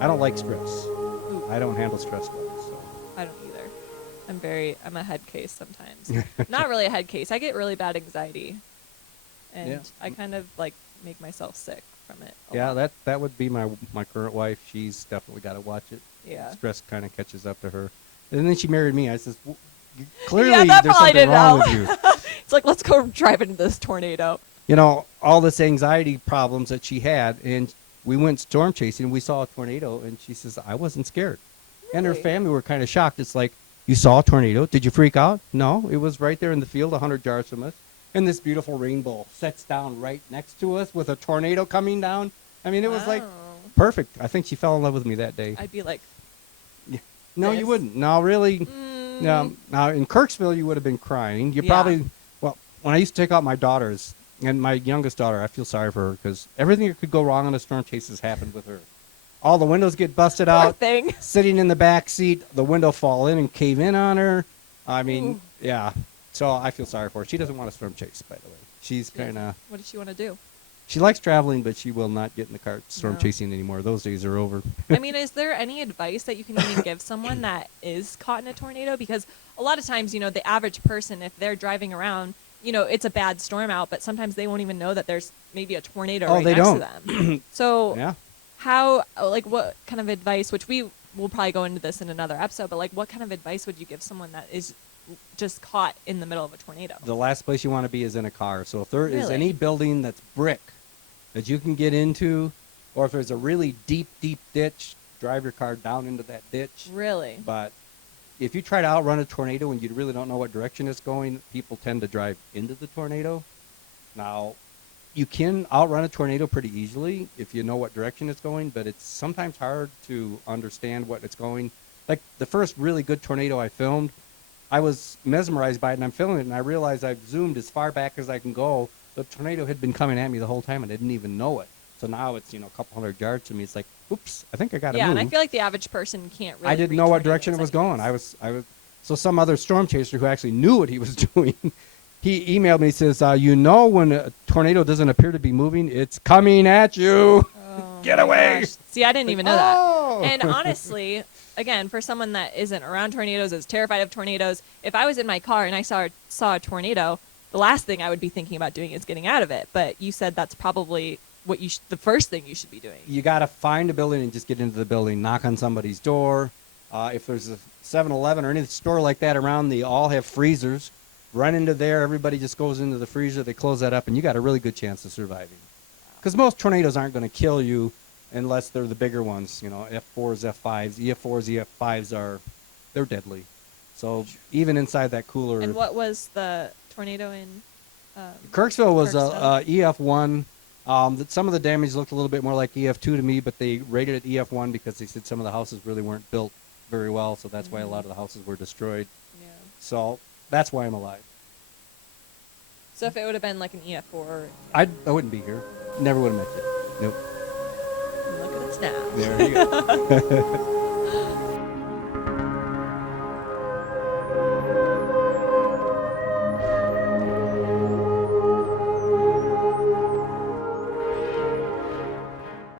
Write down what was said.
I don't like stress. Ooh. I don't handle stress well. So. I don't either. I'm a head case sometimes. Not really a head case. I get really bad anxiety, and I kind of like make myself sick from it. Yeah, that would be my current wife. She's definitely got to watch it. Yeah. Stress kind of catches up to her. And then she married me. I says, well, clearly that there's probably something didn't wrong help. with you. It's like, let's go drive into this tornado. You know, all this anxiety problems that she had, and we went storm chasing, and we saw a tornado, and she says, I wasn't scared. Really? And her family were kind of shocked. It's like, you saw a tornado? Did you freak out? No, it was right there in the field, 100 yards from us. And this beautiful rainbow sets down right next to us with a tornado coming down. I mean, it was like perfect. I think she fell in love with me that day. I'd be like, no, you wouldn't. No, really. No. Now, in Kirksville, you would have been crying. You probably, well, when I used to take out my daughters, and my youngest daughter, I feel sorry for her because everything that could go wrong on a storm chase has happened with her. All the windows get busted out. Thing. Sitting in the back seat, the window fall in and cave in on her. I mean, yeah. So I feel sorry for her. She doesn't want a storm chase, by the way. She's kind of. What does she want to do? She likes traveling, but she will not get in the car storm chasing anymore. Those days are over. I mean, is there any advice that you can even give someone that is caught in a tornado? Because a lot of times, you know, the average person, if they're driving around, you know, it's a bad storm out, but sometimes they won't even know that there's maybe a tornado right next to them. So how, like, what kind of advice, which we will probably go into this in another episode, but like, what kind of advice would you give someone that is just caught in the middle of a tornado? The last place you want to be is in a car. So if there is any building that's brick that you can get into, or if there's a really deep, deep ditch, drive your car down into that ditch. Really? But if you try to outrun a tornado and you really don't know what direction it's going, people tend to drive into the tornado. Now, you can outrun a tornado pretty easily if you know what direction it's going, but it's sometimes hard to understand what it's going. Like the first really good tornado I filmed, I was mesmerized by it, and I'm filming it, and I realized I've zoomed as far back as I can go. The tornado had been coming at me the whole time, and I didn't even know it. So now it's, you know, a couple hundred yards to me. It's like, oops, I think I got to move. Yeah, and I feel like the average person can't really. I didn't know what direction it was going. I was. So some other storm chaser who actually knew what he was doing, he emailed me. He says, you know, when a tornado doesn't appear to be moving, it's coming at you. Get away. Gosh. See, I didn't even know that. And honestly, again, for someone that isn't around tornadoes, is terrified of tornadoes, if I was in my car and I saw a tornado, the last thing I would be thinking about doing is getting out of it. But you said that's probably what the first thing you should be doing. You got to find a building and just get into the building, knock on somebody's door. If there's a 7-Eleven or any store like that around, they all have freezers. Run into there. Everybody just goes into the freezer. They close that up, and you got a really good chance of surviving. Because most tornadoes aren't going to kill you unless they're the bigger ones. You know, F4s, F5s, EF4s, EF5s they're deadly. So even inside that cooler. And what was the tornado in? Kirksville was a EF1. Some of the damage looked a little bit more like EF2 to me, but they rated it EF1 because they said some of the houses really weren't built very well, so that's why a lot of the houses were destroyed. Yeah. So that's why I'm alive. So if it would have been like an EF4, I wouldn't be here. Never would have met you. Nope. look at us now. There you go.